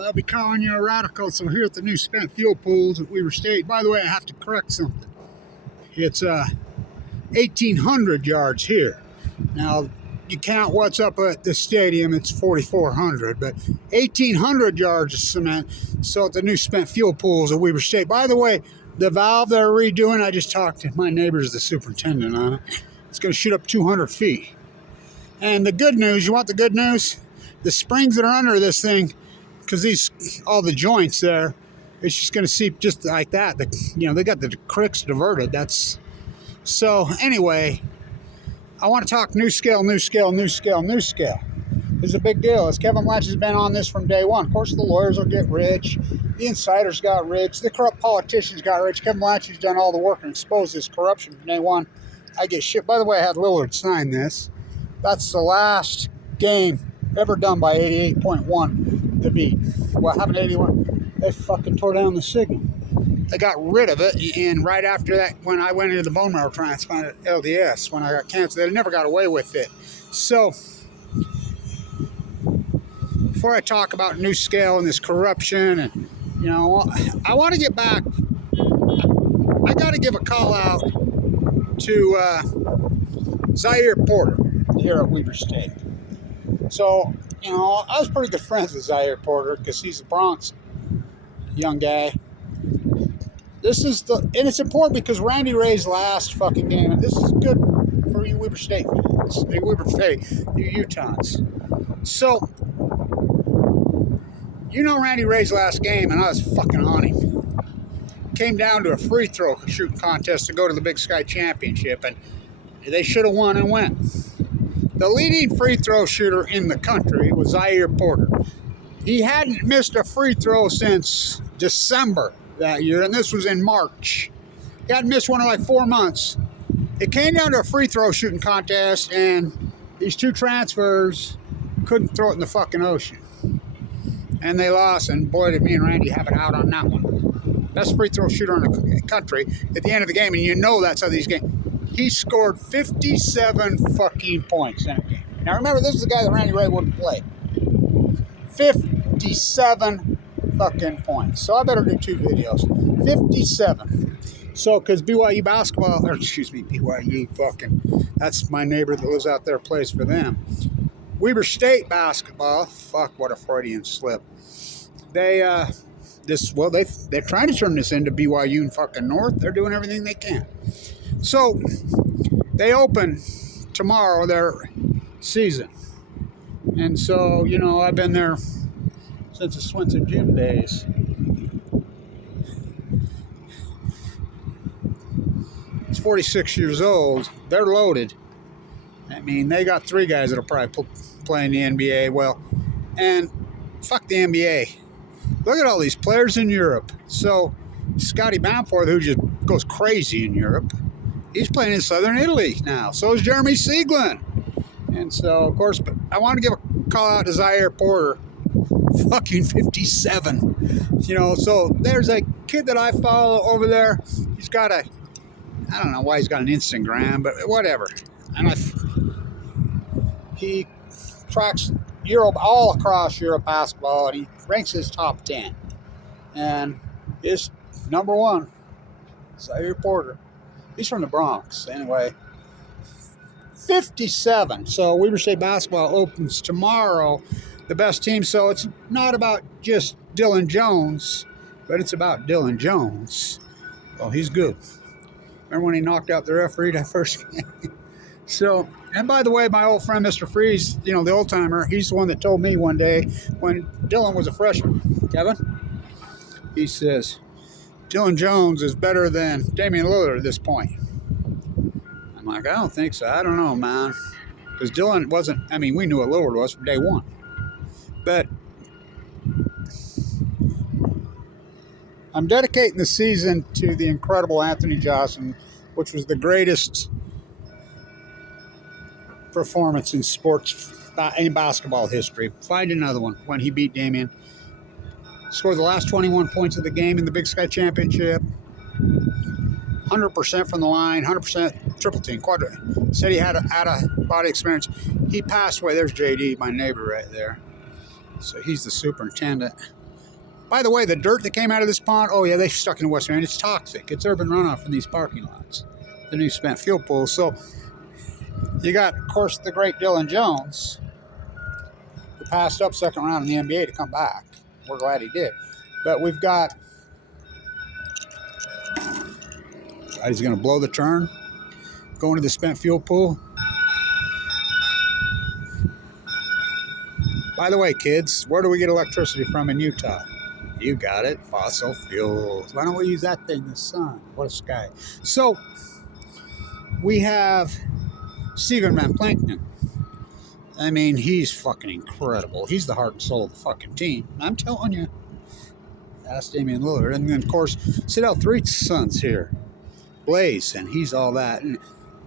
I'll be calling you a radical. So here at the new spent fuel pools at Weber State. By the way, I have to correct something. It's 1,800 yards here. Now, you count what's up at the stadium, it's 4,400, but 1,800 yards of cement. So at the new spent fuel pools at Weber State. By the way, the valve they're redoing, I just talked to my neighbors, the superintendent on it. It's going to shoot up 200 feet. And the good news, you want the good news? The springs that are under this thing, because all the joints there, it's just going to seep just like that. They got the cricks diverted. So anyway, I want to talk new scale. This is a big deal. As Kevin Blatch has been on this from day one. Of course, the lawyers will get rich. The insiders got rich. The corrupt politicians got rich. Kevin Blatch has done all the work and exposed this corruption from day one. I get shit. By the way, I had Lillard sign this. That's the last game ever done by 88.1 to beat. What happened to 81? They fucking tore down the signal. They got rid of it, and right after that, when I went into the bone marrow transplant at LDS, when I got cancer, they never got away with it. So, before I talk about new scale and this corruption, and I want to get back. I got to give a call out to Zahir Porter here at Weber State. So, I was pretty good friends with Zahir Porter because he's a Bronx young guy. And it's important because Randy Ray's last fucking game, and this is good for you Weber State fans, you Weber State, you Utahns. So, Randy Ray's last game, and I was fucking on him. Came down to a free throw shooting contest to go to the Big Sky Championship, and they should have won and went. The leading free throw shooter in the country was Zahir Porter. He hadn't missed a free throw since December that year, and this was in March. He hadn't missed one in like 4 months. It came down to a free throw shooting contest, and these two transfers couldn't throw it in the fucking ocean. And they lost, and boy, did me and Randy have it out on that one. Best free throw shooter in the country at the end of the game, and that's how these games. He scored 57 fucking points in a game. Now remember, this is the guy that Randy Ray wouldn't play. 57 fucking points. So I better do 2 videos. 57. So, because BYU fucking, that's my neighbor that lives out there, plays for them. Weber State basketball, fuck, what a Freudian slip. They're trying to turn this into BYU and fucking North. They're doing everything they can. So, they open tomorrow their season. And so, I've been there since the Swenson Gym days. It's 46 years old. They're loaded. I mean, they got 3 guys that'll probably play in the NBA. Well, and fuck the NBA. Look at all these players in Europe. So, Scotty Bamforth, who just goes crazy in Europe, he's playing in Southern Italy now. So is Jeremy Sieglin. And so, of course, but I want to give a call out to Zahir Porter. Fucking 57. So there's a kid that I follow over there. He's got I don't know why he's got an Instagram, but whatever. And he tracks Europe, all across Europe basketball, and he ranks his top 10. And his number 1, Zahir Porter. He's from the Bronx, anyway. 57. So Weber State basketball opens tomorrow. The best team. So it's not about just Dylan Jones, but it's about Dylan Jones. Well, he's good. Remember when he knocked out the referee that first game? So, and by the way, my old friend Mr. Freeze, the old timer, he's the one that told me one day when Dylan was a freshman, Kevin, he says, Dylan Jones is better than Damian Lillard at this point. I'm like, I don't think so. I don't know, man. Because Dylan wasn't, we knew what Lillard was from day one. But I'm dedicating the season to the incredible Anthony Johnson, which was the greatest performance in sports, in basketball history. Find another one when he beat Damian. Scored the last 21 points of the game in the Big Sky Championship. 100% from the line, 100% triple team, quadruple. Said he had a body experience. He passed away. There's JD, my neighbor right there. So he's the superintendent. By the way, the dirt that came out of this pond, oh yeah, they stuck in West End. It's toxic. It's urban runoff from these parking lots, the new spent fuel pools. So you got, of course, the great Dylan Jones, who passed up second round in the NBA to come back. We're glad he did. But we've got, he's going to blow the turn, going to the spent fuel pool. By the way, kids, where do we get electricity from in Utah? You got it, fossil fuels. Why don't we use that thing, the sun? What a sky. So, we have Steven Van Plankton. I mean, he's fucking incredible. He's the heart and soul of the fucking team. I'm telling you. Ask Damian Lillard. And then, of course, Sidell Threet's son's here. Blaze, and he's all that. And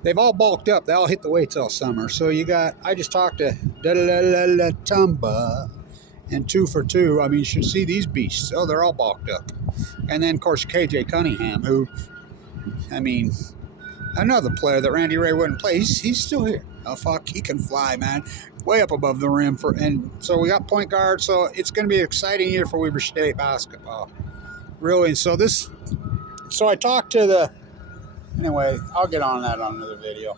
they've all bulked up. They all hit the weights all summer. So you got, I just talked to Tumba and 2 for 2. I mean, you should see these beasts. Oh, they're all bulked up. And then, of course, KJ Cunningham, who, I mean, another player that Randy Ray wouldn't play. He's still here. Oh, fuck, he can fly, man. Way up above the rim. And so we got point guard. So it's going to be an exciting year for Weber State basketball. Really. And so I talked to the, anyway, I'll get on that on another video.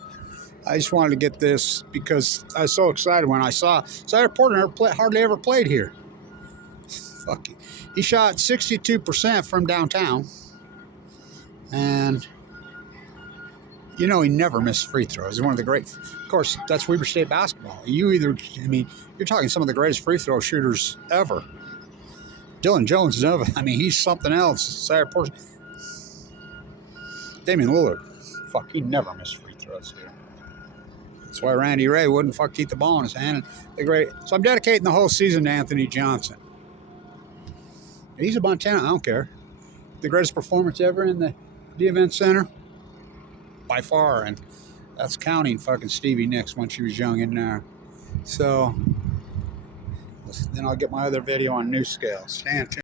I just wanted to get this because I was so excited when I saw Zahir Porter hardly ever played here. Fuck it. He shot 62% from downtown. And, you know, he never missed free throws. He's one of the great, of course, that's Weber State basketball. You're talking some of the greatest free throw shooters ever. Dylan Jones is another, he's something else. Zahir Porter. Damian Lillard, fuck, he never missed free throws here. That's why Randy Ray wouldn't keep the ball in his hand. So I'm dedicating the whole season to Anthony Johnson. He's a Montana, I don't care. The greatest performance ever in the Event Center, by far, and that's counting fucking Stevie Nicks when she was young in there. So then I'll get my other video on new scale. Stand tuned.